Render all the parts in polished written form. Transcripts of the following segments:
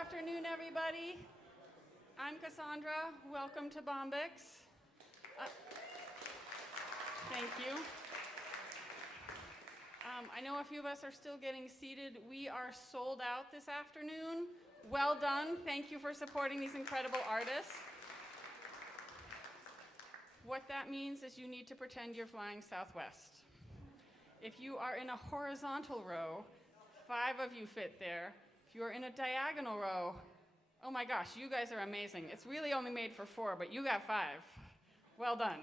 afternoon, everybody. I'm Cassandra. Welcome to Bombyx. Thank you. I know a few of us are still getting seated. We are sold out this afternoon. Well done. Thank you for supporting these incredible artists. What that means is you need to pretend you're flying Southwest. If you are in a horizontal row, 5 of you fit there. If you're in a diagonal row, oh my gosh, you guys are amazing. It's really only made for 4, but you got 5. Well done.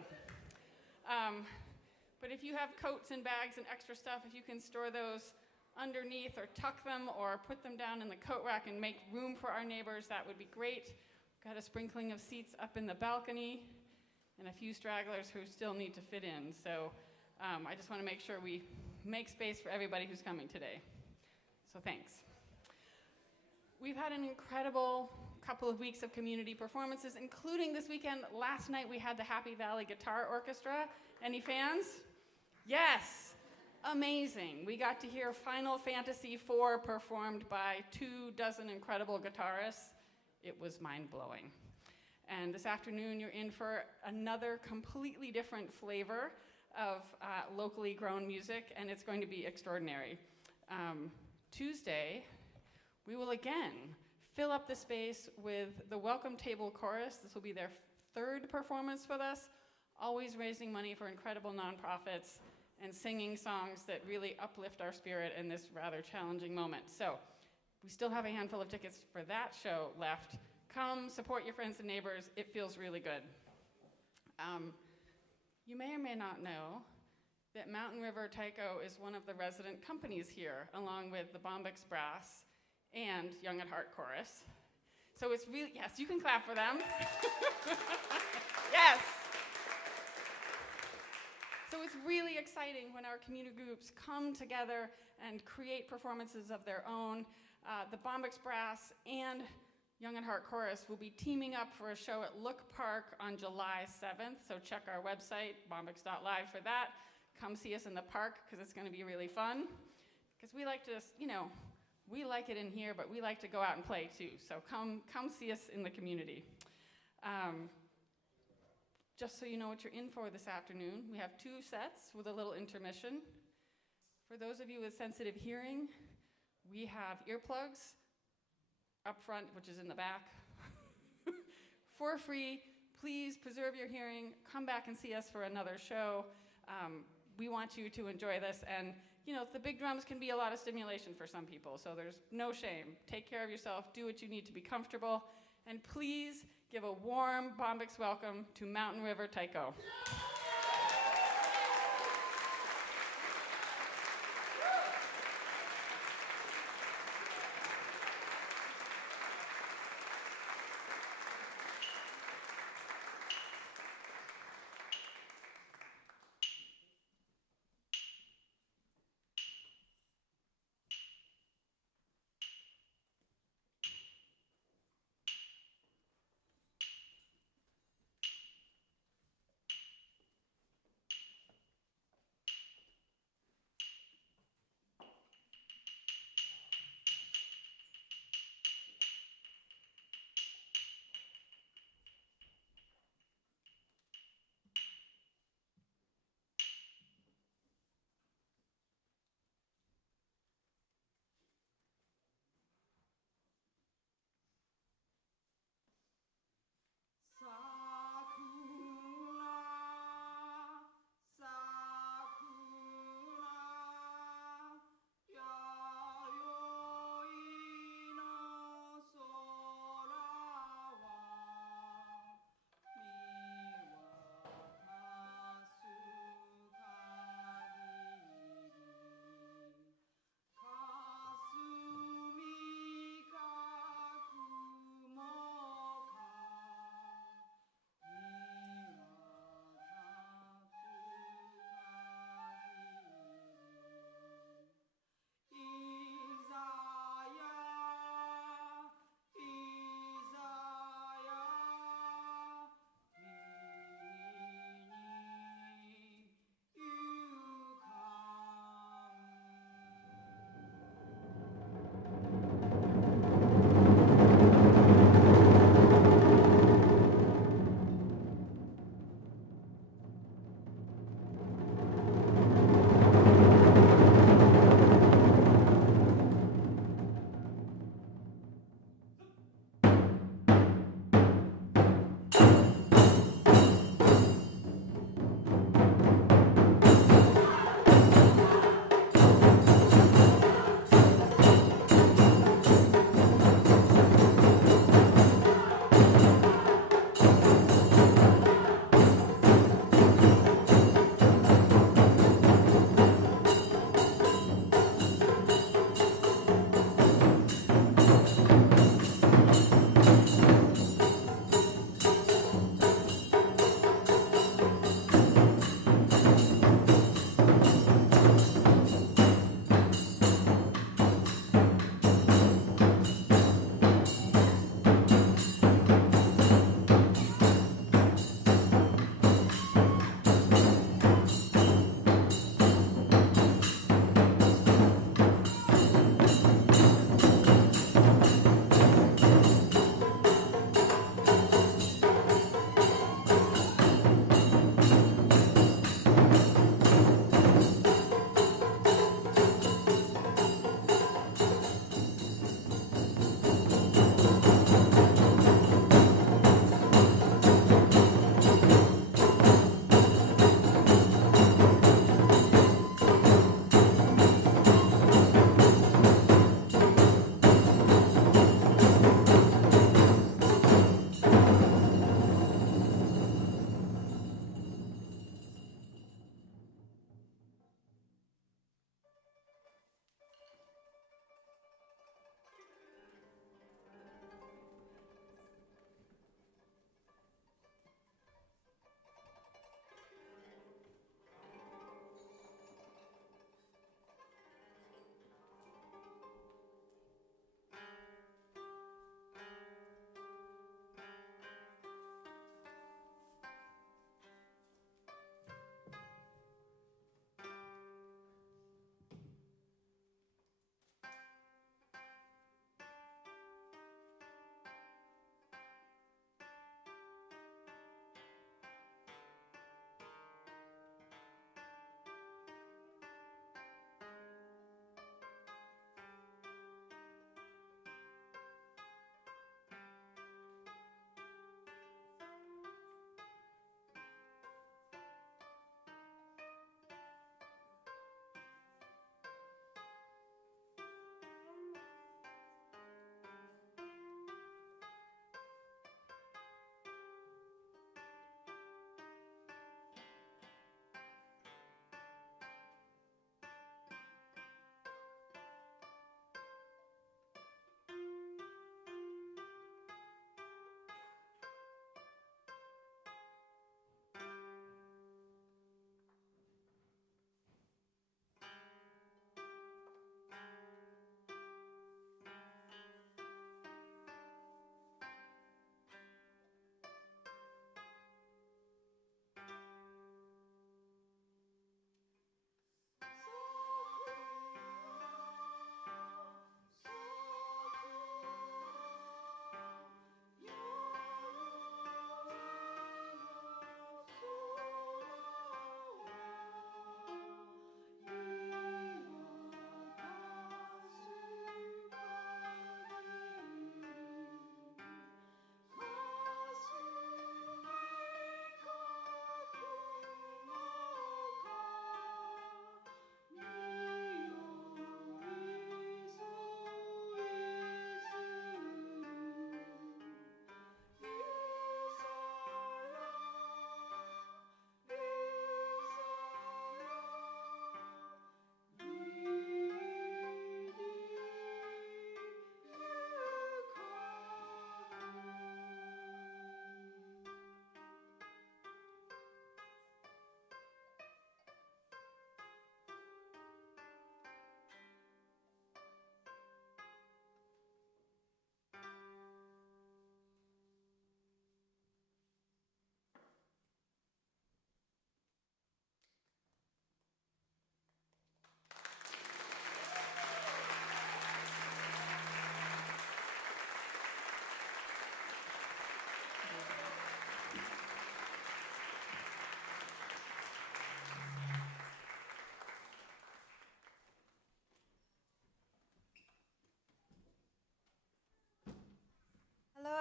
But if you have coats and bags and extra stuff, if you can store those underneath or tuck them or put them down in the coat rack and make room for our neighbors, that would be great. Got a sprinkling of seats up in the balcony and a few stragglers who still need to fit in. So I just want to make sure we make space for everybody who's coming today. So thanks. We've had an incredible couple of weeks of community performances, including this weekend. Last night we had the Happy Valley Guitar Orchestra. Any fans? Yes, amazing. We got to hear Final Fantasy IV performed by 24 incredible guitarists. It was mind-blowing. And this afternoon you're in for another completely different flavor of locally grown music, and it's going to be extraordinary. Tuesday, we will again fill up the space with the Welcome Table Chorus. This will be their 3rd performance with us, always raising money for incredible nonprofits and singing songs that really uplift our spirit in this rather challenging moment. So we still have a handful of tickets for that show left. Come support your friends and neighbors. It feels really good. You may or may not know that Mountain River Taiko is one of the resident companies here, along with the Bombyx Brass and Young at Heart Chorus. So it's really, yes, you can clap for them. Yes. So it's really exciting when our community groups come together and create performances of their own. The Bombyx Brass and Young at Heart Chorus will be teaming up for a show at Look Park on July 7th. So check our website, bombyx.live, for that. Come see us in the park because it's going to be really fun. Because we like to, we like it in here, but we like to go out and play too. So come see us in the community. Just so you know what you're in for this afternoon, we have 2 sets with a little intermission. For those of you with sensitive hearing, we have earplugs up front, which is in the back, for free. Please preserve your hearing. Come back and see us for another show. We want you to enjoy this, and the big drums can be a lot of stimulation for some people, so there's no shame. Take care of yourself, do what you need to be comfortable, and please give a warm Bombyx welcome to Mountain River Taiko.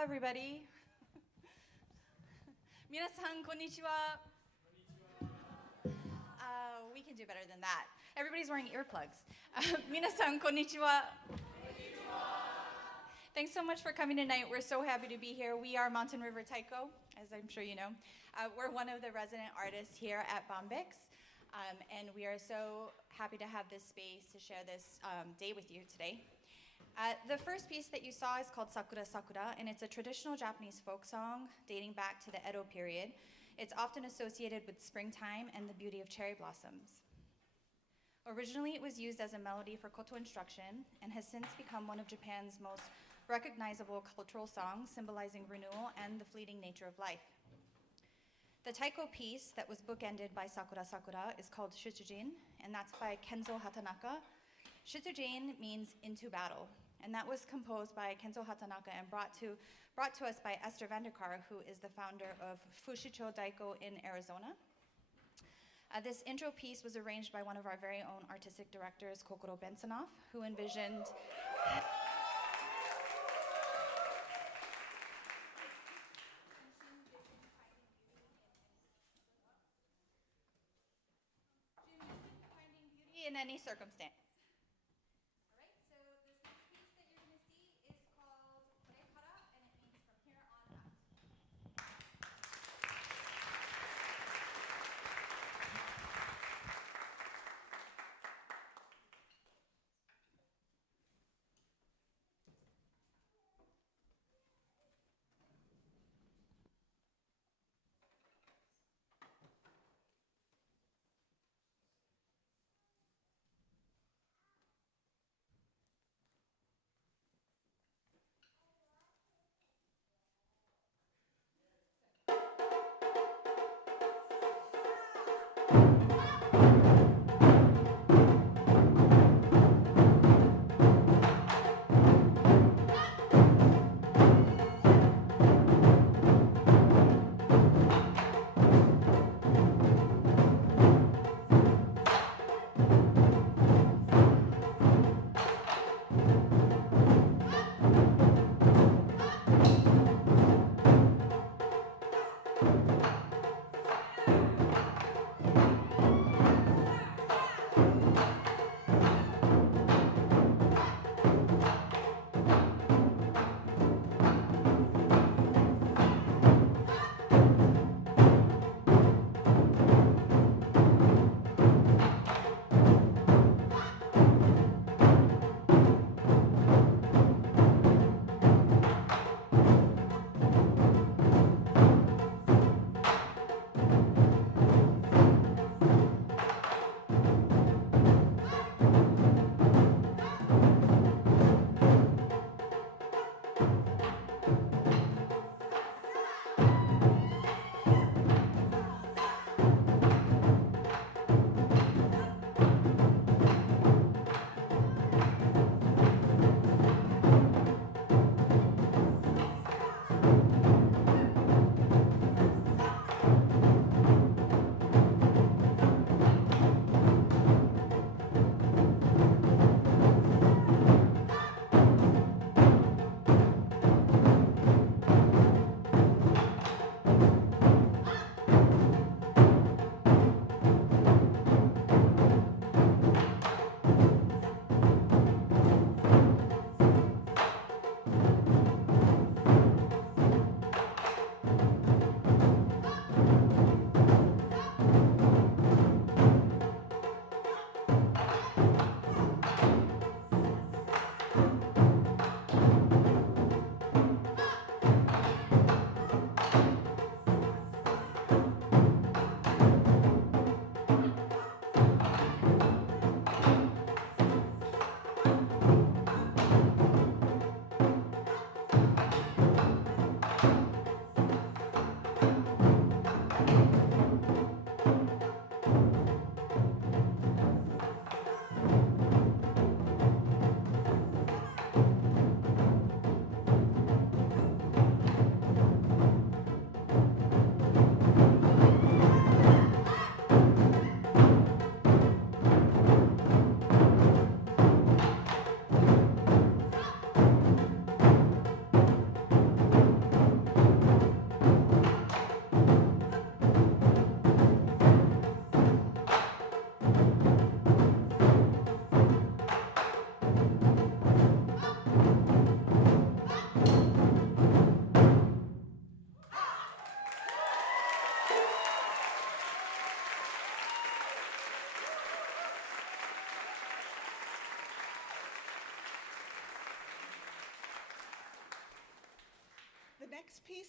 everybody. 皆さん、こんにちは. We can do better than that. Everybody's wearing earplugs. 皆さん、こんにちは. Thanks so much for coming tonight. We're so happy to be here. We are Mountain River Taiko, as I'm sure you know. We're one of the resident artists here at Bombyx, and we are so happy to have this space to share this day with you today. The first piece that you saw is called Sakura Sakura, and it's a traditional Japanese folk song dating back to the Edo period. It's often associated with springtime and the beauty of cherry blossoms. Originally, it was used as a melody for koto instruction and has since become one of Japan's most recognizable cultural songs, symbolizing renewal and the fleeting nature of life. The taiko piece that was bookended by Sakura Sakura is called Shitsujin, and that's by Kenzo Hatanaka. Shitsujin means into battle, and that was composed by Kenzo Hatanaka and brought to us by Esther Vanderkar, who is the founder of Fushicho Daiko in Arizona. This intro piece was arranged by one of our very own artistic directors, Kokoro Bensonoff, who envisioned in any circumstance. All right, so this next piece that you're going to see is called Korekara, and it means from here on out.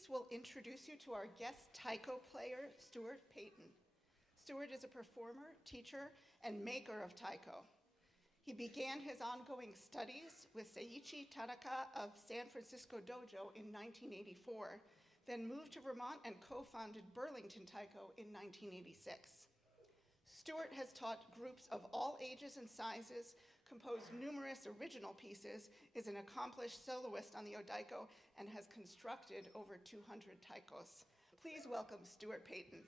students will introduce you to our guest taiko player, Stuart Paton. Stuart is a performer, teacher, and maker of taiko. He began his ongoing studies with Seiichi Tanaka of San Francisco Dojo in 1984, then moved to Vermont and co-founded Burlington Taiko in 1986. Stuart has taught groups of all ages and sizes, composed numerous original pieces, is an accomplished soloist on the odaiko, and has constructed over 200 taikos. Please welcome Stuart Paton.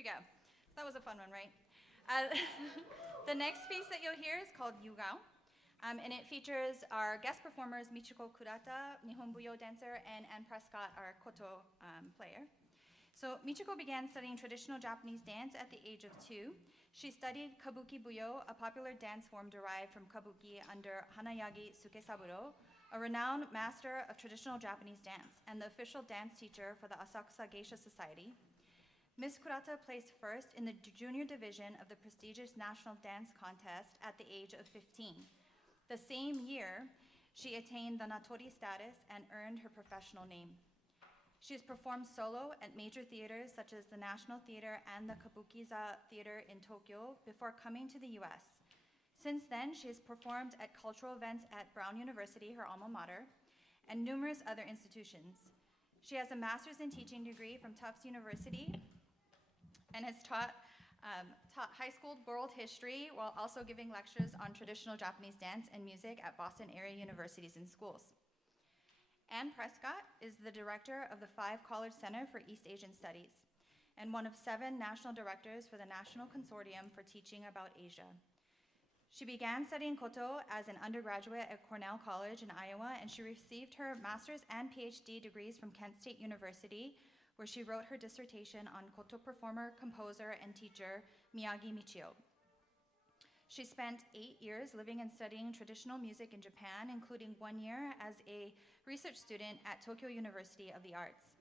we go. That was a fun one, right? The next piece that you'll hear is called Yugao, and it features our guest performers Michiko Kurata, Nihonbuyo dancer, and Anne Prescott, our koto player. So Michiko began studying traditional Japanese dance at the age of 2. She studied kabuki buyo, a popular dance form derived from kabuki under Hanayagi Sukesaburo, a renowned master of traditional Japanese dance and the official dance teacher for the Asakusa Geisha Society. Ms. Kurata placed first in the junior division of the prestigious National Dance Contest at the age of 15. The same year, she attained the Natori status and earned her professional name. She has performed solo at major theaters such as the National Theater and the Kabukiza Theater in Tokyo before coming to the US. Since then, she has performed at cultural events at Brown University, her alma mater, and numerous other institutions. She has a master's in teaching degree from Tufts University and has taught high school world history while also giving lectures on traditional Japanese dance and music at Boston area universities and schools. Anne Prescott is the director of the 5 College Center for East Asian Studies and one of 7 national directors for the National Consortium for Teaching About Asia. She began studying koto as an undergraduate at Cornell College in Iowa, and she received her master's and PhD degrees from Kent State University, where she wrote her dissertation on koto performer, composer, and teacher Miyagi Michio. She spent 8 years living and studying traditional music in Japan, including 1 year as a research student at Tokyo University of the Arts.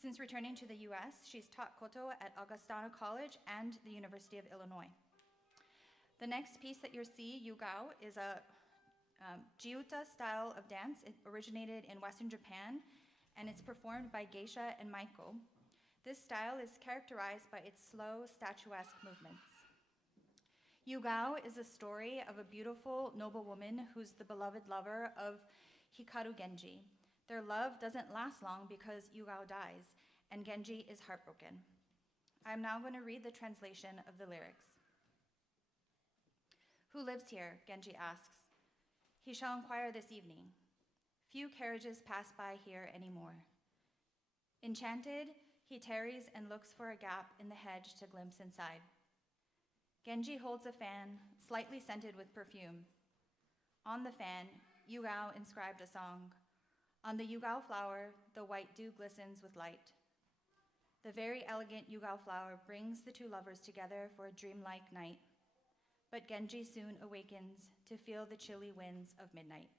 Since returning to the US, she's taught koto at Augustana College and the University of Illinois. The next piece that you'll see, Yugao, is a jiuta style of dance. It originated in Western Japan, and it's performed by geisha and maiko. This style is characterized by its slow, statuesque movements. Yugao is a story of a beautiful, noble woman who's the beloved lover of Hikaru Genji. Their love doesn't last long because Yugao dies, and Genji is heartbroken. I'm now going to read the translation of the lyrics. Who lives here? Genji asks. He shall inquire this evening. Few carriages pass by here anymore. Enchanted, he tarries and looks for a gap in the hedge to glimpse inside. Genji holds a fan, slightly scented with perfume. On the fan, Yugao inscribed a song. On the Yugao flower, the white dew glistens with light. The very elegant Yugao flower brings the 2 lovers together for a dreamlike night. But Genji soon awakens to feel the chilly winds of midnight.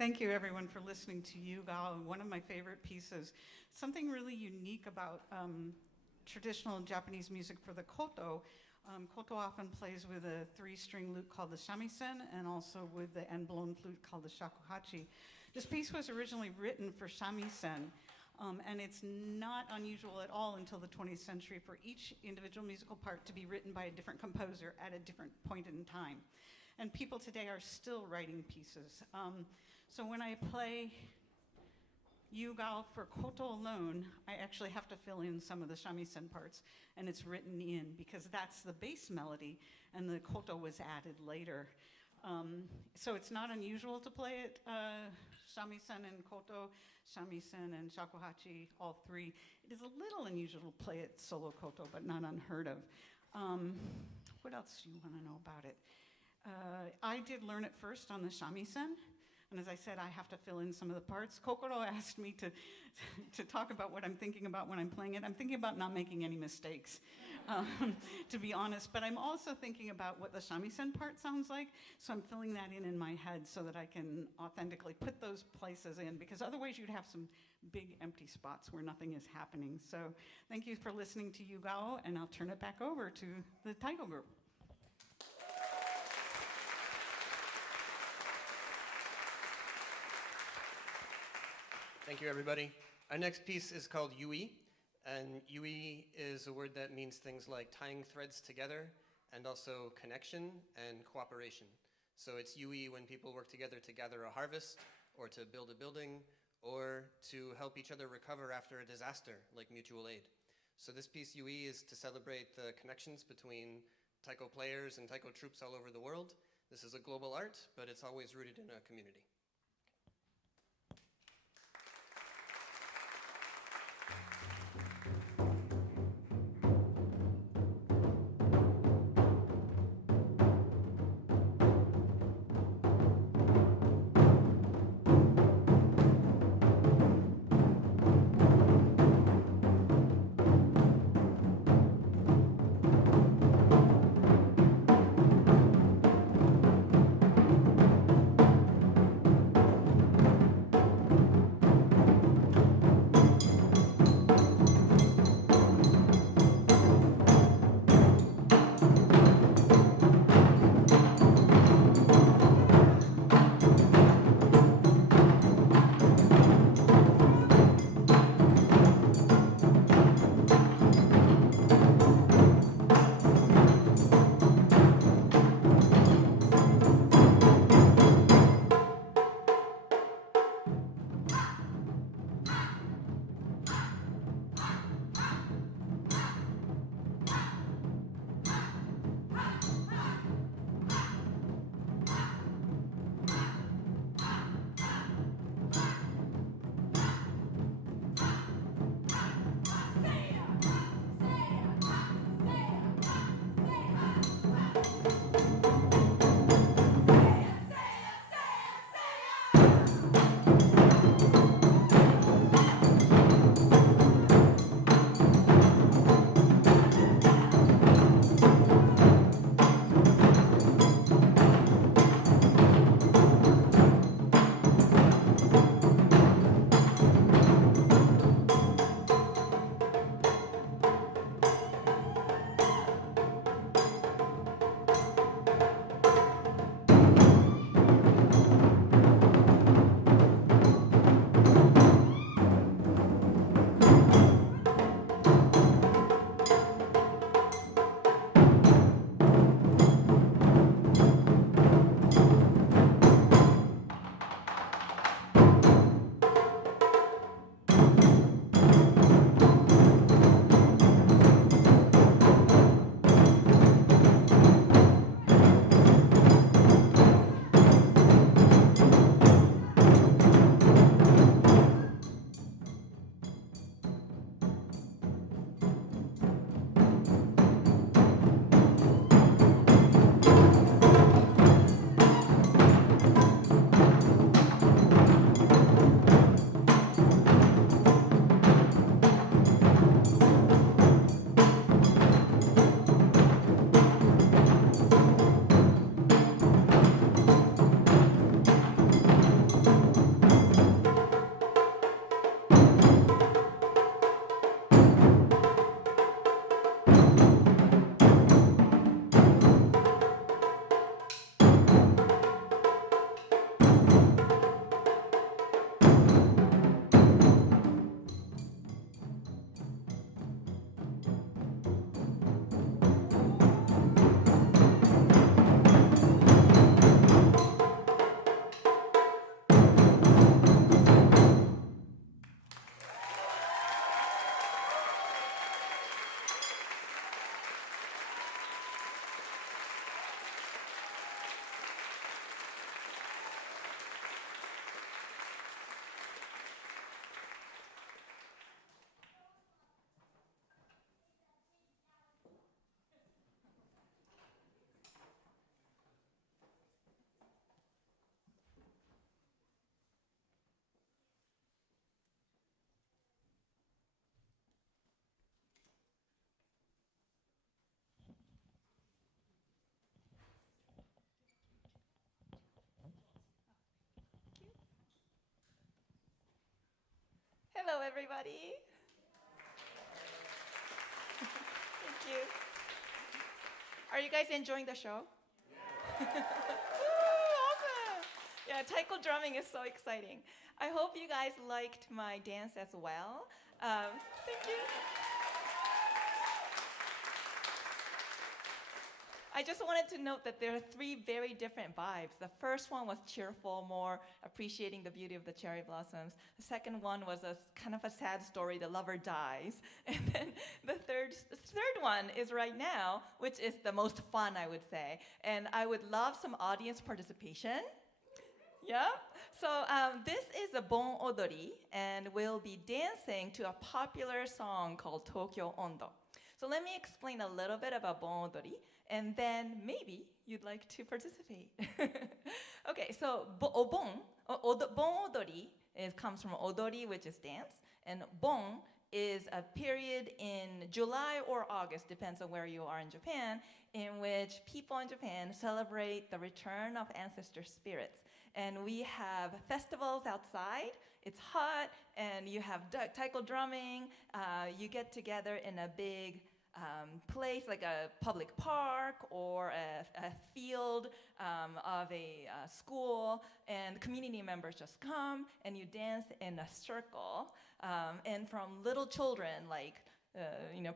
Thank you, everyone, for listening to Yugal, one of my favorite pieces. Something really unique about traditional Japanese music for the koto. Koto often plays with a 3-string lute called the shamisen and also with the end-blown flute called the shakuhachi. This piece was originally written for shamisen, and it's not unusual at all until the 20th century for each individual musical part to be written by a different composer at a different point in time. And people today are still writing pieces. So when I play Yugal for koto alone, I actually have to fill in some of the shamisen parts, and it's written in because that's the bass melody, and the koto was added later. So it's not unusual to play it, shamisen and koto, shamisen and shakuhachi, all three. It is a little unusual to play it solo koto, but not unheard of. What else do you want to know about it? I did learn it first on the shamisen. And as I said, I have to fill in some of the parts. Kokoro asked me to talk about what I'm thinking about when I'm playing it. I'm thinking about not making any mistakes, to be honest. But I'm also thinking about what the shamisen part sounds like. So I'm filling that in my head so that I can authentically put those places in. Because otherwise you'd have some big empty spots where nothing is happening. So thank you for listening to Yugao. And I'll turn it back over to the Taiko group. Thank you, everybody. Our next piece is called yui, and yui is a word that means things like tying threads together and also connection and cooperation. So it's yui when people work together to gather a harvest or to build a building or to help each other recover after a disaster like mutual aid. So this piece yui is to celebrate the connections between taiko players and taiko troops all over the world. This is a global art, but it's always rooted in a community. Hello, everybody. Thank you. Are you guys enjoying the show? Yeah. Awesome. Yeah, taiko drumming is so exciting. I hope you guys liked my dance as well. Thank you. I just wanted to note that there are 3 very different vibes. The first one was cheerful, more appreciating the beauty of the cherry blossoms. The second one was a kind of a sad story, the lover dies. And then the third one is right now, which is the most fun, I would say. And I would love some audience participation. Yeah. So this is a bon odori, and we'll be dancing to a popular song called Tokyo Ondo. So let me explain a little bit about bon odori, and then maybe you'd like to participate. Okay, so bon odori comes from odori, which is dance, and bon is a period in July or August, depends on where you are in Japan, in which people in Japan celebrate the return of ancestor spirits. And we have festivals outside. It's hot, and you have taiko drumming. You get together in a big place, like a public park or a field of a school, and community members just come, and you dance in a circle. And from little children, like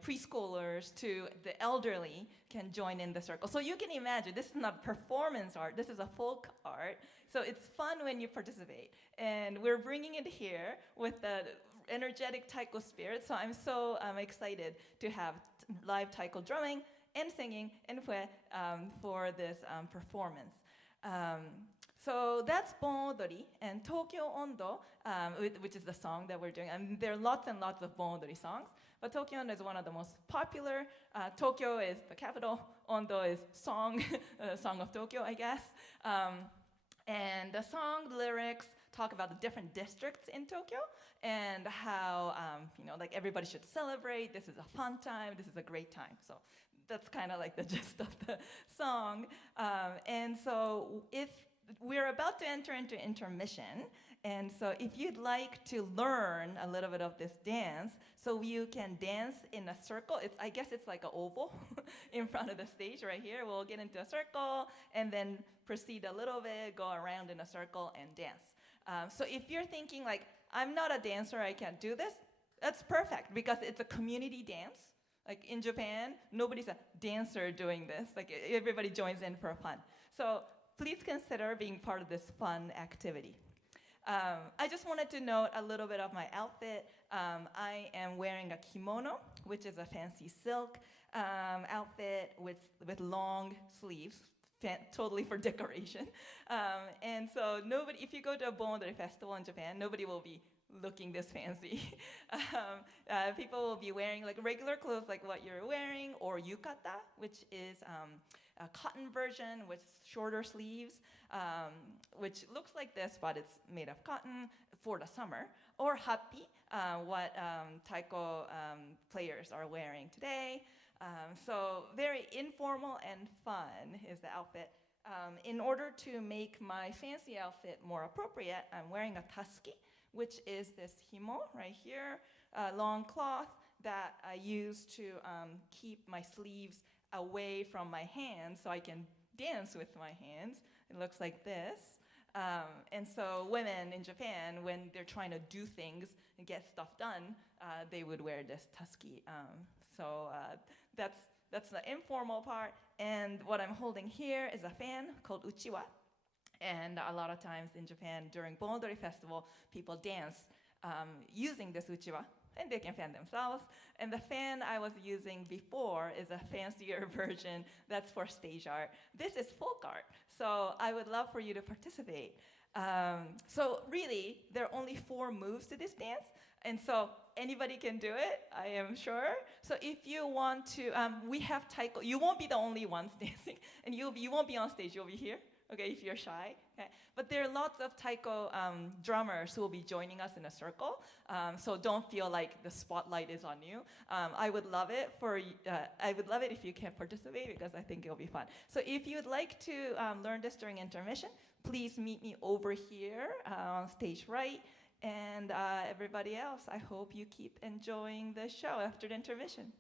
preschoolers to the elderly can join in the circle. So you can imagine, this is not performance art, this is a folk art. So it's fun when you participate. And we're bringing it here with the energetic taiko spirit. So I'm so excited to have live taiko drumming and singing and for this performance. So that's bon odori, and Tokyo Ondo, which is the song that we're doing. There are lots and lots of bon odori songs, but Tokyo Ondo is one of the most popular. Tokyo is the capital, Ondo is song, song of Tokyo, I guess. And the song lyrics talk about the different districts in Tokyo and how, like everybody should celebrate. This is a fun time. This is a great time. So that's kind of like the gist of the song. And so if we're about to enter into intermission, and so if you'd like to learn a little bit of this dance, so you can dance in a circle. I guess it's like an oval in front of the stage right here. We'll get into a circle and then proceed a little bit, go around in a circle and dance. So if you're thinking like, I'm not a dancer, I can't do this, that's perfect because it's a community dance. Like in Japan, nobody's a dancer doing this. Like everybody joins in for fun. So please consider being part of this fun activity. I just wanted to note a little bit of my outfit. I am wearing a kimono, which is a fancy silk outfit with long sleeves, totally for decoration. And so if you go to a bon odori festival in Japan, nobody will be looking this fancy. People will be wearing like regular clothes like what you're wearing, or yukata, which is a cotton version with shorter sleeves, which looks like this, but it's made of cotton for the summer, or happi, what taiko players are wearing today. So very informal and fun is the outfit. In order to make my fancy outfit more appropriate, I'm wearing a taski, which is this himo right here, long cloth that I use to keep my sleeves away from my hands so I can dance with my hands. It looks like this. And so women in Japan, when they're trying to do things and get stuff done, they would wear this taski. So that's the informal part. And what I'm holding here is a fan called uchiwa. And a lot of times in Japan, during Bon Odori Festival, people dance using this uchiwa, and they can fan themselves. And the fan I was using before is a fancier version that's for stage art. This is folk art, so I would love for you to participate. So really, there are only 4 moves to this dance, and so anybody can do it, I am sure. So if you want to, we have taiko. You won't be the only ones dancing, and you won't be on stage, you'll be here. Okay, if you're shy. Okay. But there are lots of taiko drummers who will be joining us in a circle, so don't feel like the spotlight is on you. I would love it if you can participate because I think it'll be fun. So if you'd like to learn this during intermission, please meet me over here on stage right, And everybody else, I hope you keep enjoying the show after the intermission.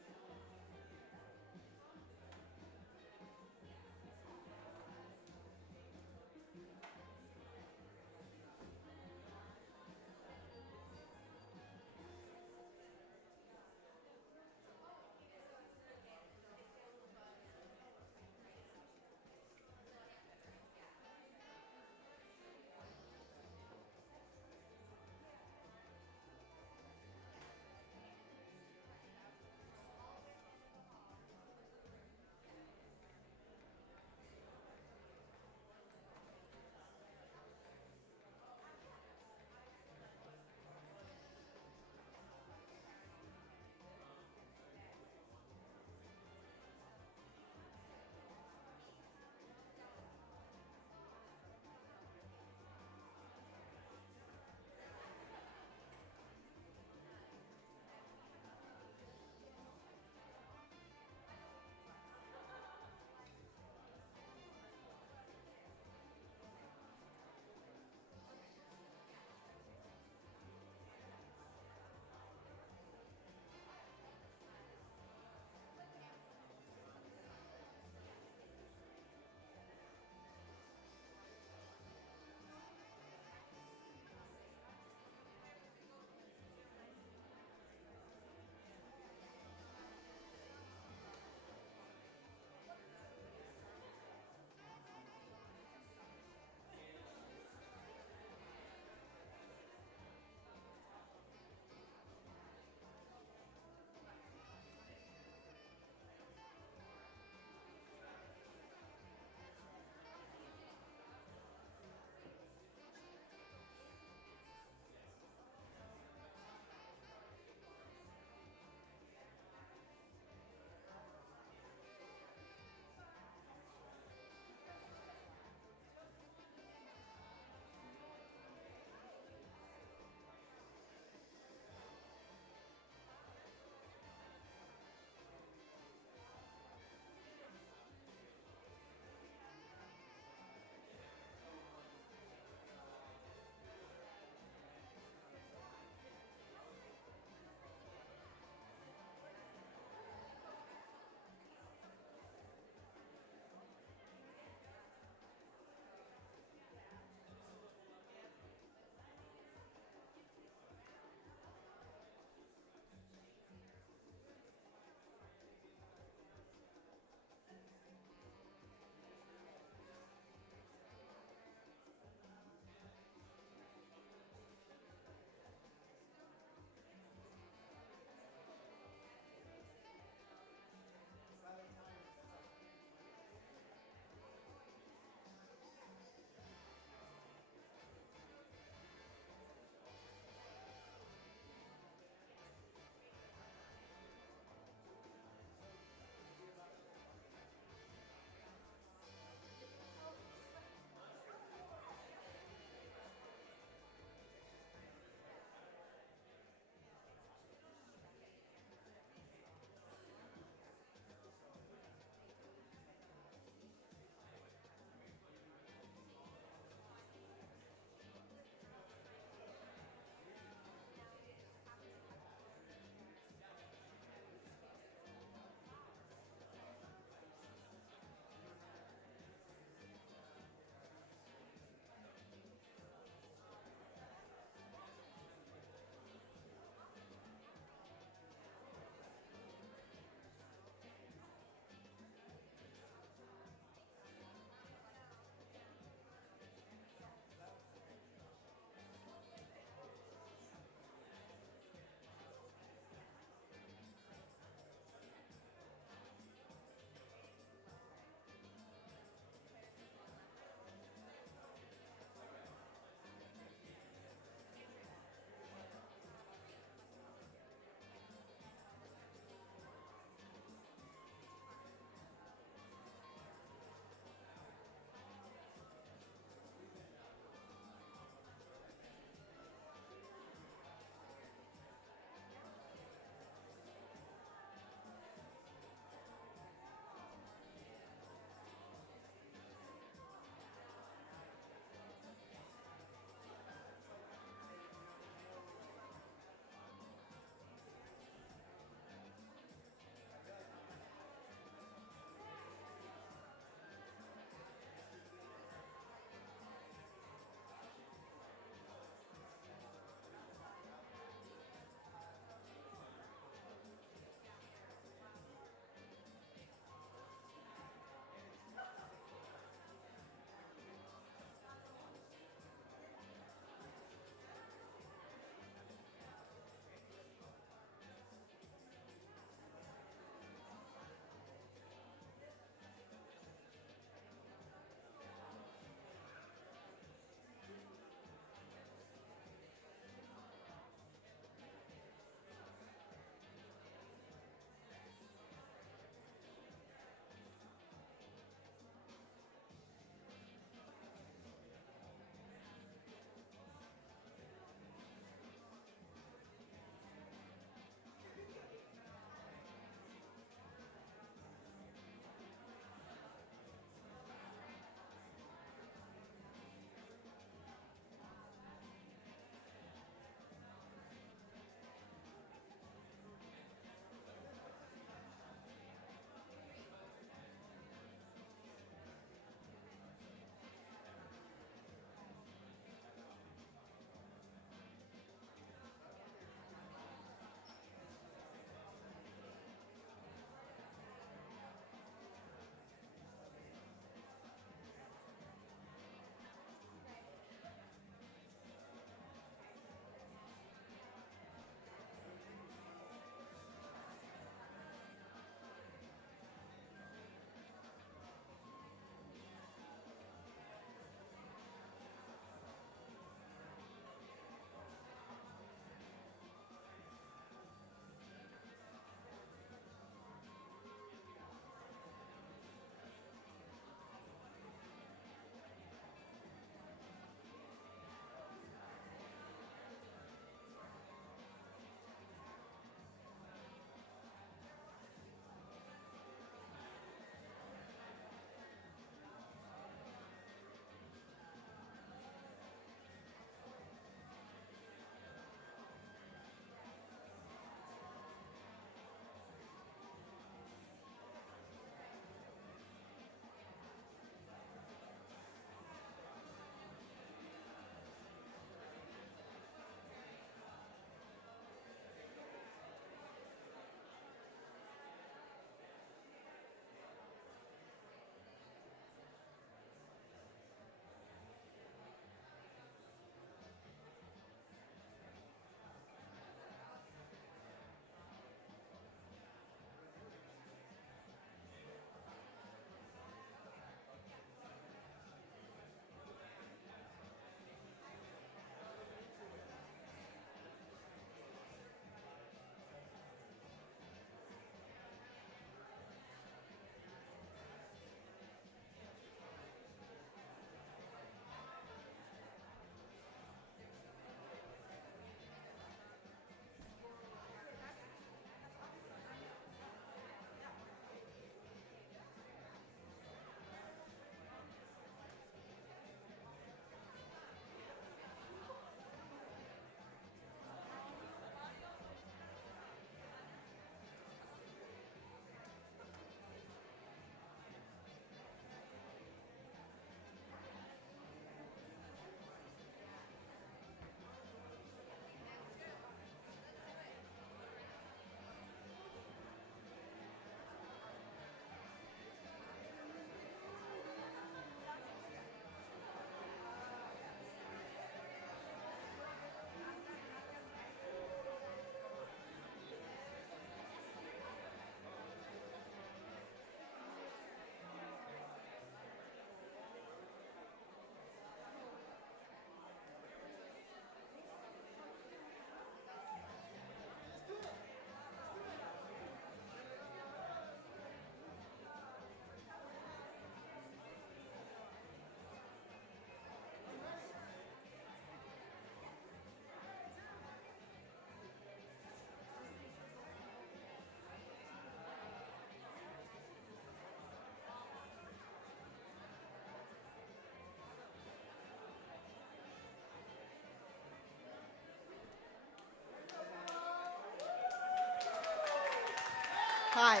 Hi.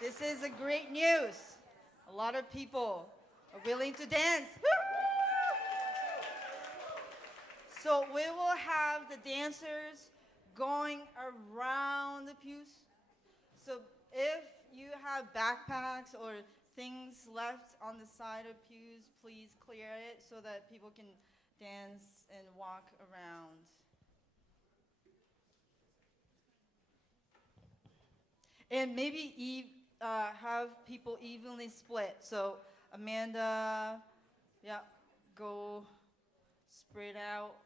This is a great news. A lot of people are willing to dance. So we will have the dancers going around the pews. So if you have backpacks or things left on the side of pews, please clear it so that people can dance and walk around. And maybe have people evenly split. So Amanda, yeah, go spread out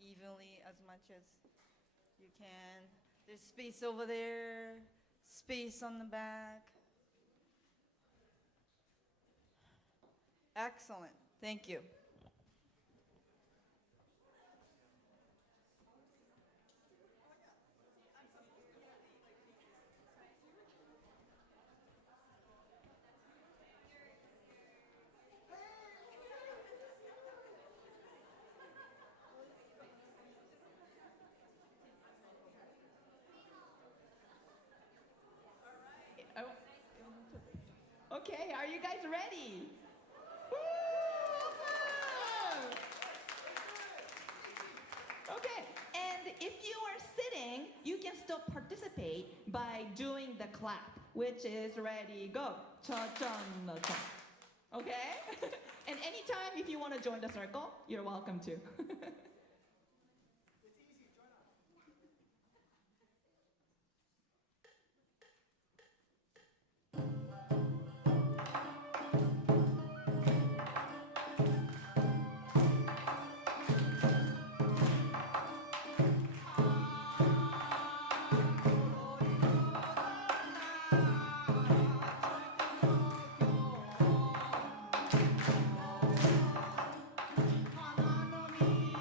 evenly as much as you can. There's space over there, space on the back. Excellent, thank you. Okay, are you guys ready? Woo! Okay, and if you are sitting, you can still participate by doing the clap, which is ready, go. Cha-cha-na-cha. Okay? And anytime if you want to join the circle, you're welcome to. Hanami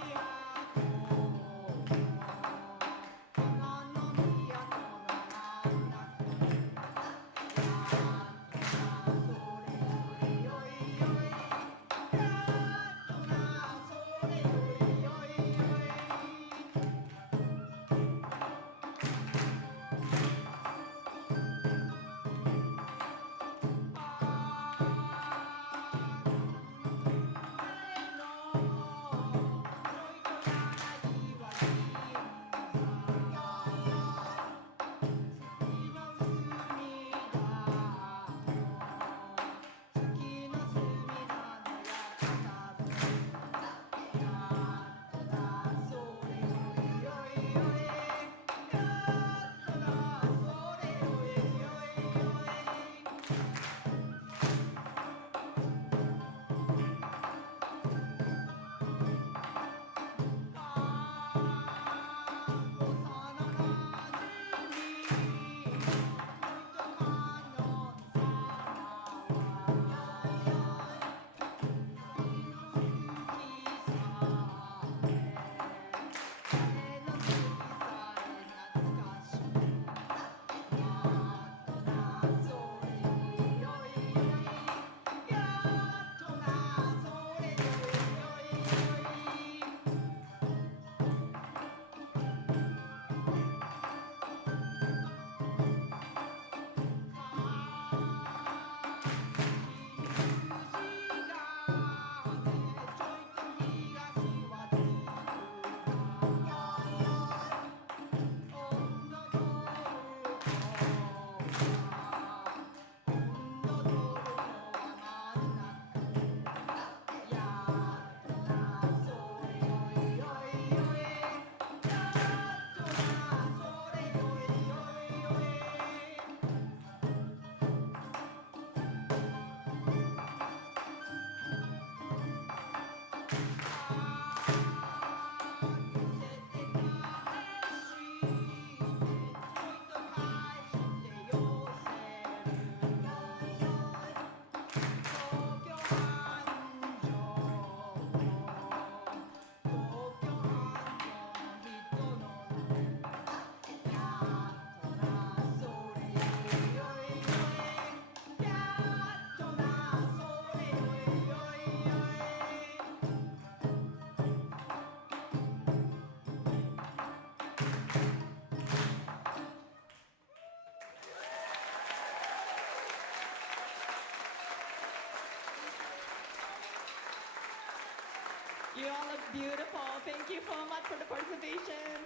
You all look beautiful. Thank you so much for the participation.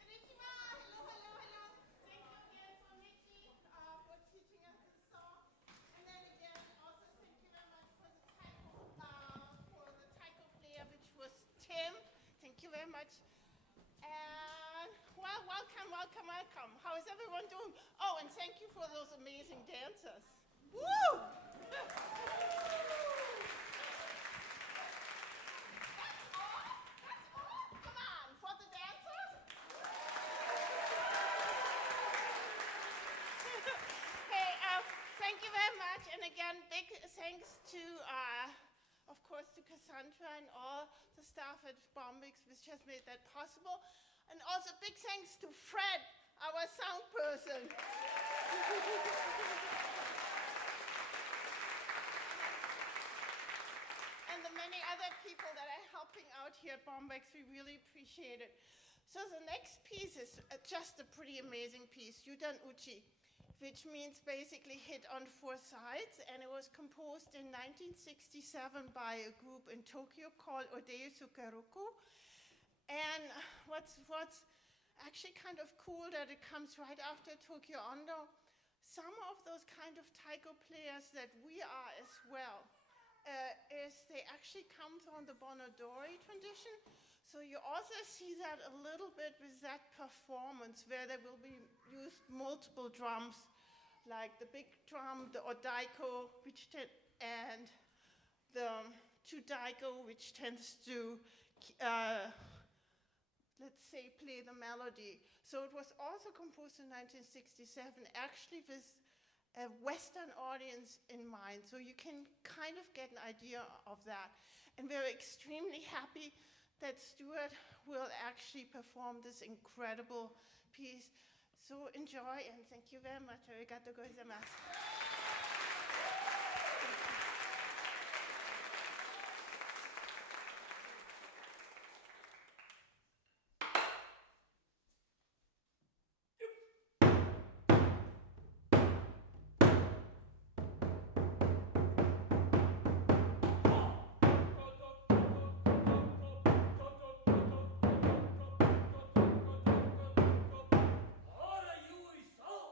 Konnichiwa. Hello, hello, hello. Thank you again for Michi for teaching us this song. And then again, also thank you very much for the taiko player, which was Tim. Thank you very much. And well, welcome, welcome, welcome. How is everyone doing? Oh, and thank you for those amazing dancers. Woo! That's all? That's all? Come on, for the dancers? Hey, thank you very much. And again, big thanks to, of course, to Cassandra and all the staff at Bombyx, which has made that possible. And also big thanks to Fred, our sound person. And the many other people that are helping out here at Bombyx, we really appreciate it. So the next piece is just a pretty amazing piece, Yudan Uchi, which means basically hit on four sides, and it was composed in 1967 by a group in Tokyo called Odeu Sukaroku. And what's actually kind of cool that it comes right after Tokyo Ondo. Some of those kind of taiko players that we are as well, is they actually come from the Bonodori tradition. So you also see that a little bit with that performance where there will be used multiple drums, like the big drum, the odaiko, and the Tsudaiko, which tends to, let's say, play the melody. So it was also composed in 1967, actually with a Western audience in mind. So you can kind of get an idea of that. And we're extremely happy that Stuart will actually perform this incredible piece. So enjoy, and thank you very much. Arigatou gozaimasu. Ahora, Yui-san.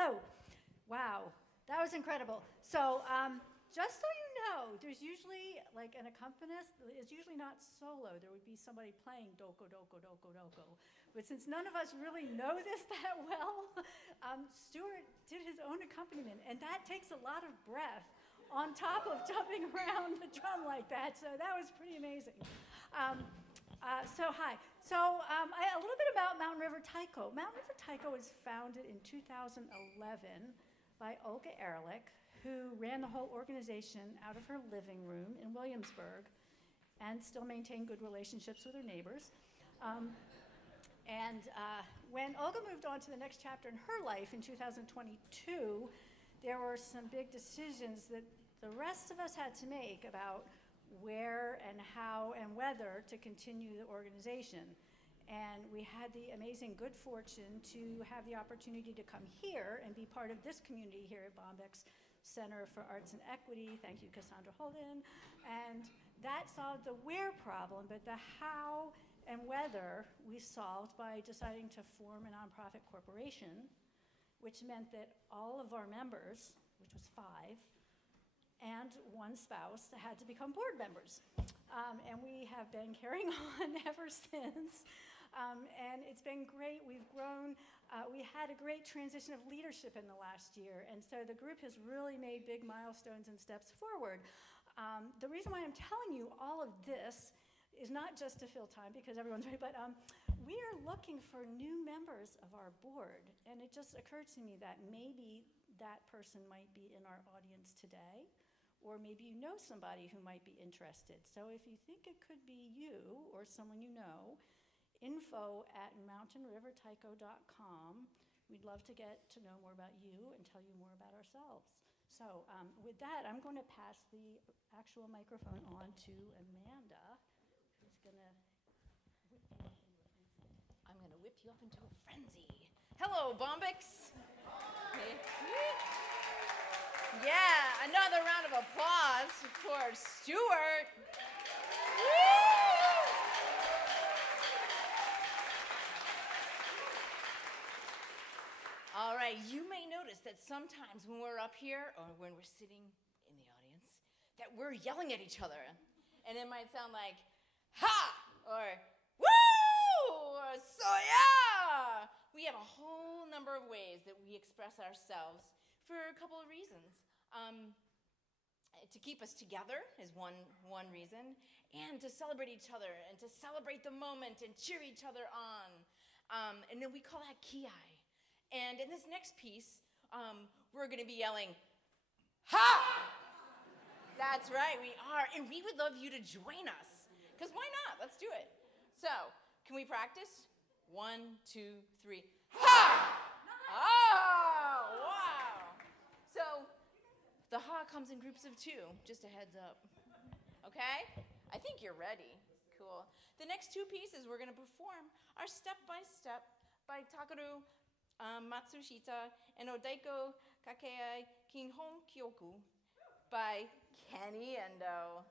Hello. Wow, that was incredible. So just so you know, there's usually like an accompanist. It's usually not solo. There would be somebody playing doko, doko, doko, doko. But since none of us really know this that well, Stuart did his own accompaniment, and that takes a lot of breath on top of jumping around the drum like that. So that was pretty amazing. Hi. A little bit about Mountain River Taiko. Mountain River Taiko was founded in 2011 by Olga Ehrlich, who ran the whole organization out of her living room in Williamsburg and still maintained good relationships with her neighbors. When Olga moved on to the next chapter in her life in 2022, there were some big decisions that the rest of us had to make about where and how and whether to continue the organization. And we had the amazing good fortune to have the opportunity to come here and be part of this community here at Bombyx Center for Arts and Equity. Thank you, Cassandra Holden. And that solved the where problem, but the how and whether we solved by deciding to form a nonprofit corporation, which meant that all of our members, which was 5, and 1 spouse had to become board members. And we have been carrying on ever since. And it's been great. We've grown. We had a great transition of leadership in the last year. And so the group has really made big milestones and steps forward. The reason why I'm telling you all of this is not just to fill time, because everyone's ready, but we are looking for new members of our board. And it just occurred to me that maybe that person might be in our audience today, or maybe you know somebody who might be interested. So if you think it could be you or someone you know, info@mountainrivertaiko.com. We'd love to get to know more about you and tell you more about ourselves. So with that, I'm going to pass the actual microphone on to Amanda, who's going to whip you up into a frenzy. I'm going to whip you up into a frenzy. Hello, Bombyx. Hey. Yeah, another round of applause for Stuart. All right, you may notice that sometimes when we're up here or when we're sitting in the audience, that we're yelling at each other. And it might sound like, ha, or woo, or so yeah. We have a whole number of ways that we express ourselves for a couple of reasons. To keep us together is one reason, and to celebrate each other, and to celebrate the moment and cheer each other on. And then we call that kiai. And in this next piece, we're going to be yelling, ha! That's right, we are. And we would love you to join us. Because why not? Let's do it. So, can we practice? 1, 2, 3. Ha! Oh, wow. So, the ha comes in groups of 2, just a heads up. Okay? I think you're ready. Cool. The next 2 pieces we're going to perform are step-by-step by Takaru Matsushita and Odaiko Kakei Kinhon Kyoku by Kenny Endo.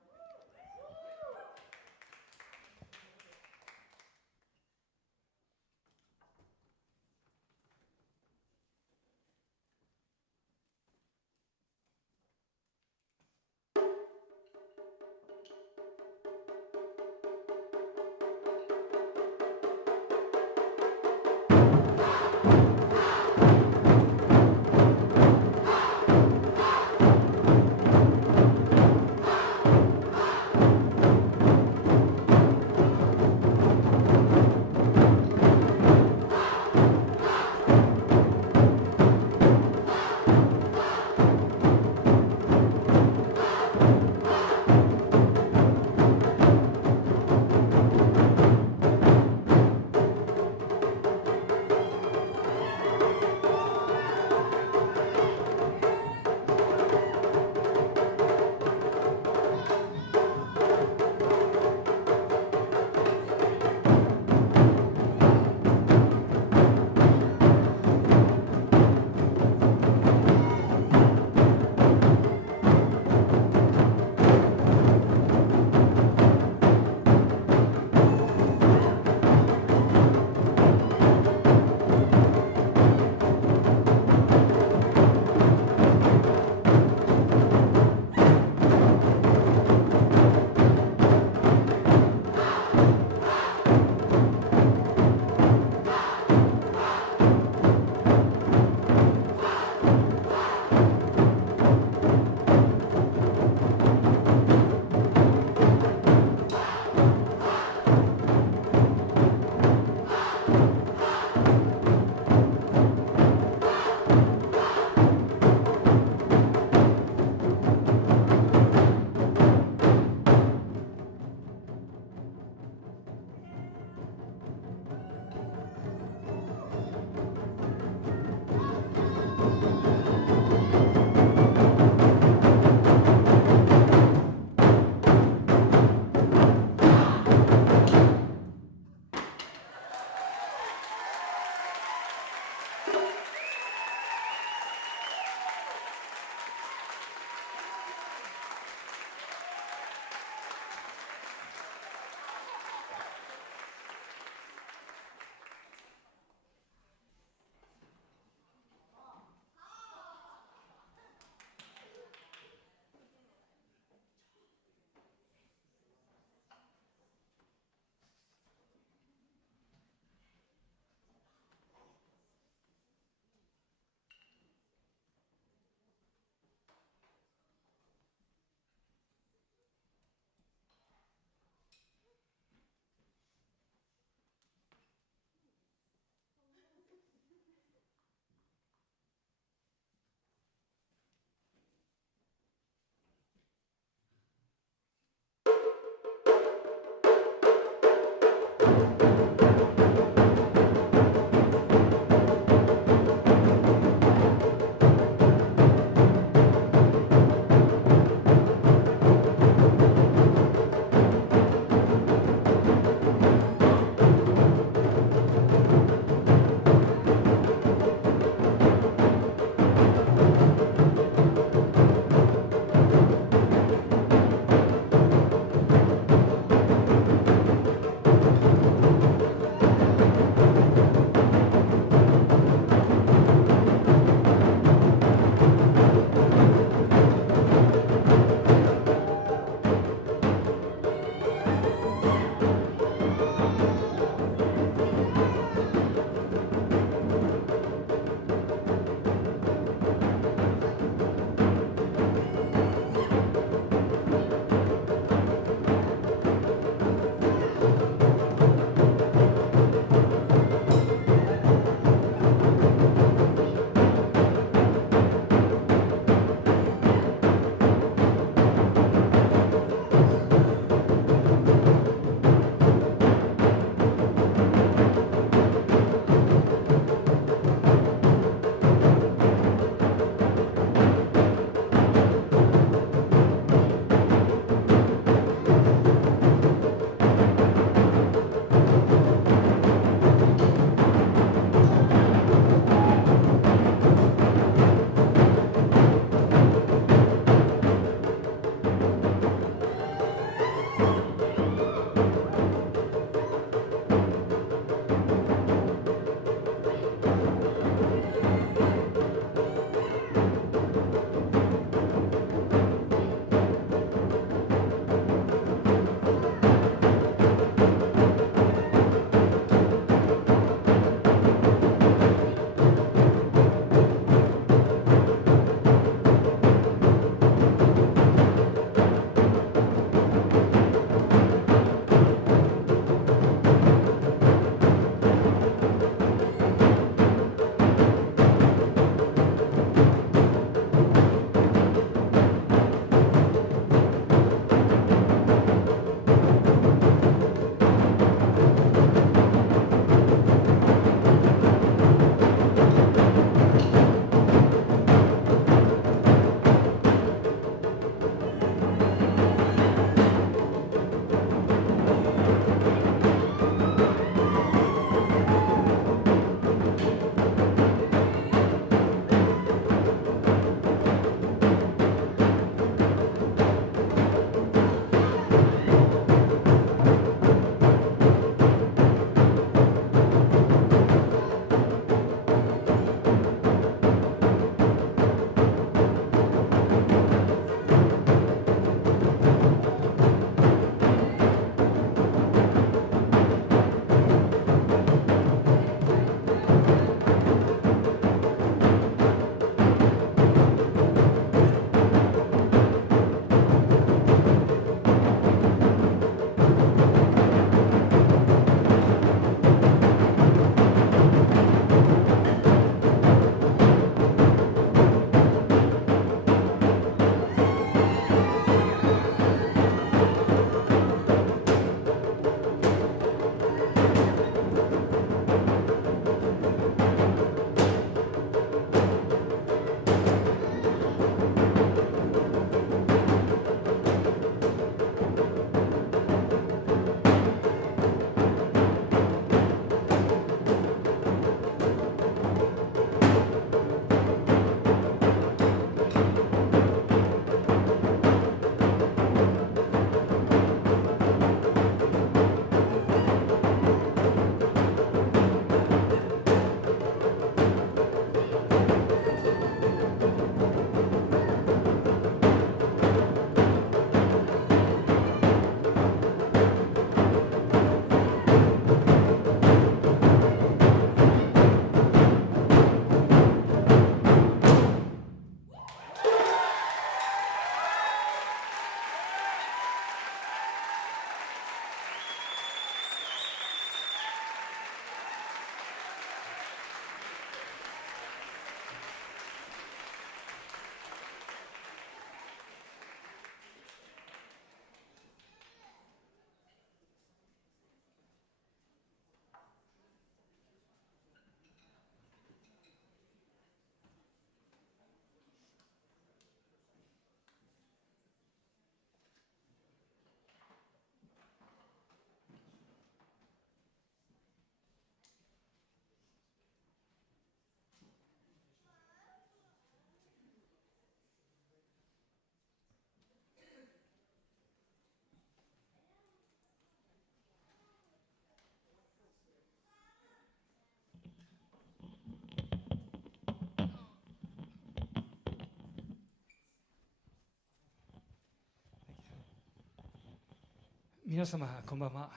皆様こんばんは。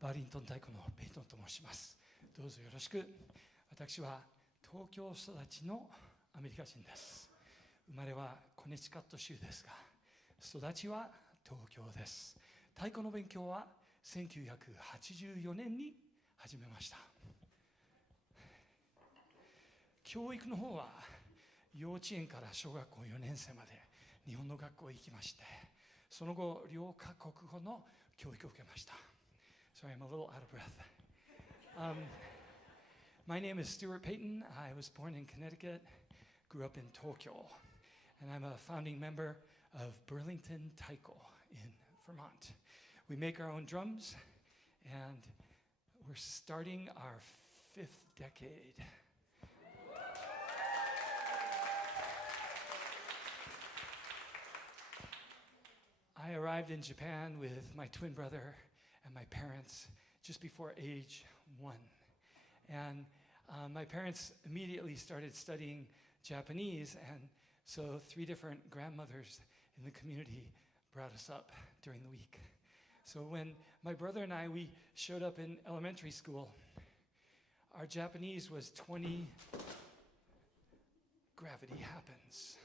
バーリントン太鼓のペイトンと申します。どうぞよろしく。私は東京育ちのアメリカ人です。生まれはコネチカット州ですが、育ちは東京です。太鼓の勉強は1984年に始めました。教育の方は幼稚園から小学校4年生まで日本の学校へ行きまして、その後両カ国語の教育を受けました。Sorry, I'm a little out of breath. My name is Stuart Paton. I was born in Connecticut, grew up in Tokyo, and I'm a founding member of Burlington Taiko in Vermont. We make our own drums, and we're starting our 5th decade. I arrived in Japan with my twin brother and my parents just before age 1. And my parents immediately started studying Japanese, and so 3 different grandmothers in the community brought us up during the week. So when my brother and we showed up in elementary school, our Japanese was 20, gravity happens,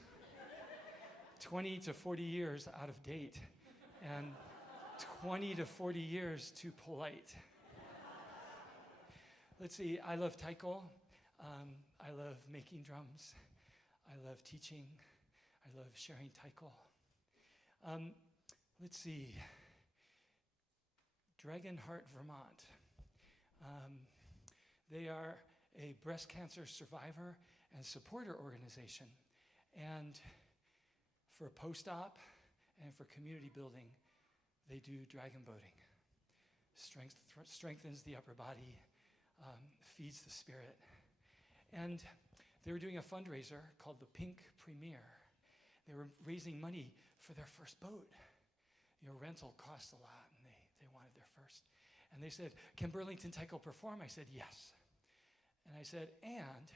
20 to 40 years out of date, and 20 to 40 years too polite. Let's see, I love taiko, I love making drums, I love teaching, I love sharing taiko. Let's see, Dragonheart, Vermont. They are a breast cancer survivor and supporter organization, and for post-op and for community building, they do dragon boating. Strengthens the upper body, feeds the spirit. And they were doing a fundraiser called the Pink Premier. They were raising money for their first boat. You know, rental costs a lot, and they wanted their first. And they said, "Can Burlington Taiko perform?" I said, "Yes." And I said, "And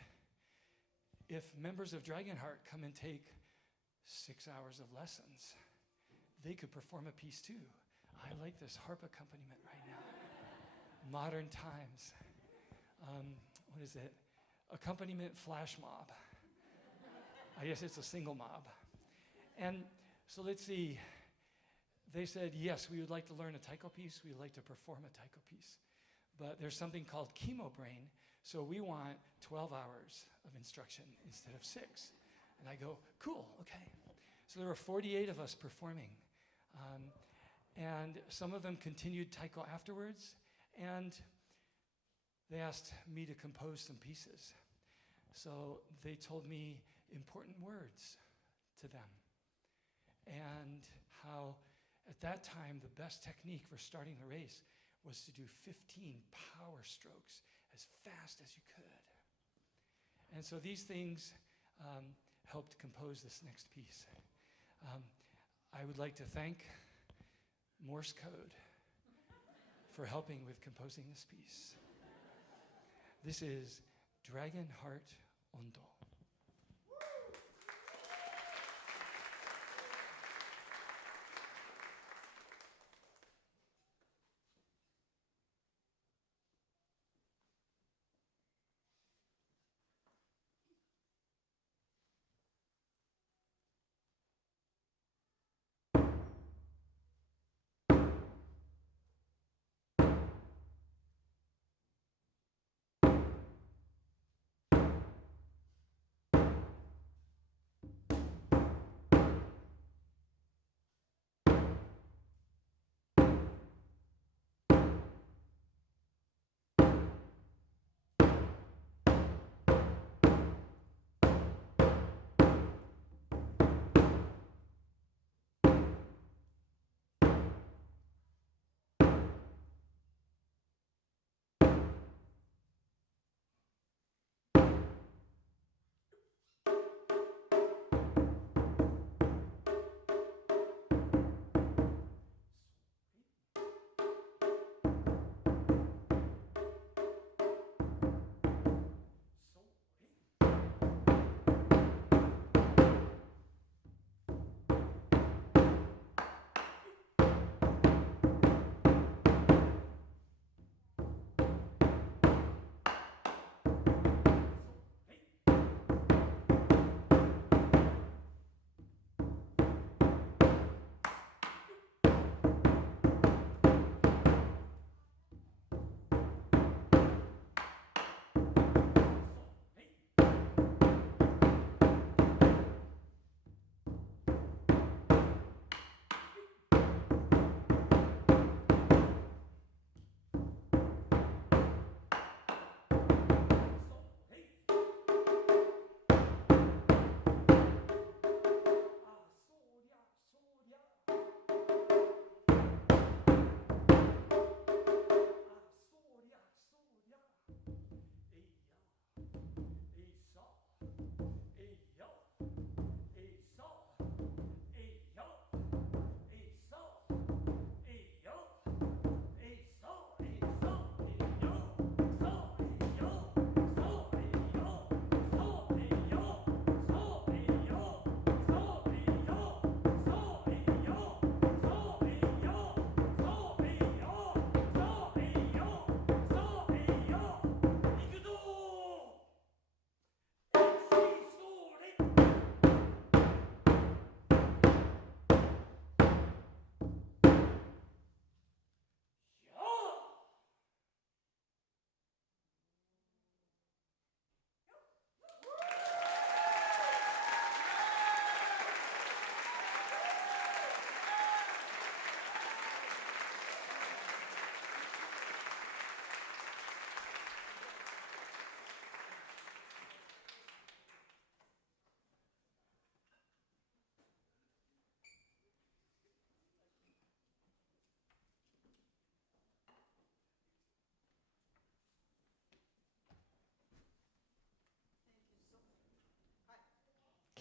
if members of Dragonheart come and take 6 hours of lessons, they could perform a piece too. I like this harp accompaniment right now. Modern times. What is it? Accompaniment flash mob. I guess it's a single mob." And so let's see. They said, "Yes, we would like to learn a taiko piece. We would like to perform a taiko piece. But there's something called chemo brain, so we want 12 hours of instruction instead of 6. And I go, "Cool, okay." So there were 48 of us performing. And some of them continued taiko afterwards, and they asked me to compose some pieces. So they told me important words to them, and how at that time the best technique for starting the race was to do 15 power strokes as fast as you could. And so these things helped compose this next piece. I would like to thank Morse code for helping with composing this piece. This is Dragonheart Ondo.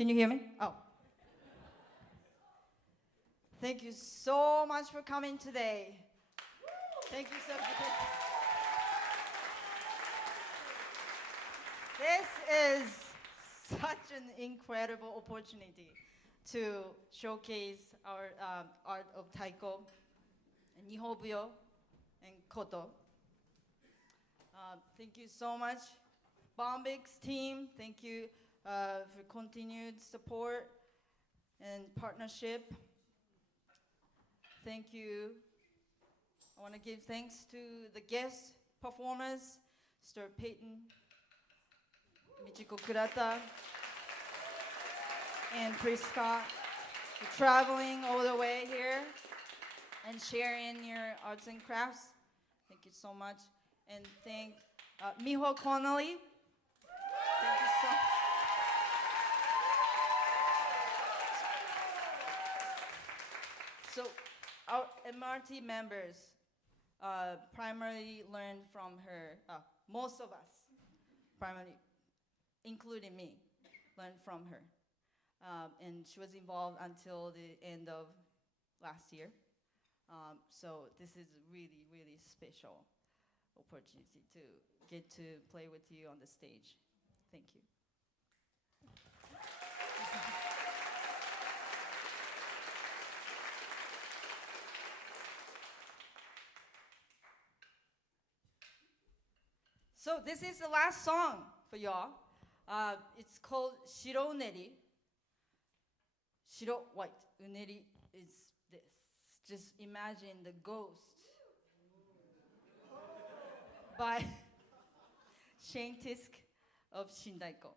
Can you hear me? Oh. Thank you so much for coming today. Thank you so much. This is such an incredible opportunity to showcase our art of Taiko, Nihonbuyo, and koto. Thank you so much, Bombyx team. Thank you for continued support and partnership. Thank you. I want to give thanks to the guest performers, Stuart Paton, Michiko Kurata, Anne Prescott, for traveling all the way here and sharing your arts and crafts. Thank you so much. And thank Miho Connolly. Thank you so much. So our MRT members primarily learned from her, most of us, primarily, including me, learned from her. And she was involved until the end of last year. So this is a really, really special opportunity to get to play with you on the stage. Thank you. So this is the last song for y'all. It's called Shiro Neri. Shiro, white. Uneri is this. Just imagine the ghost by Shane Tisk of Shindaiko.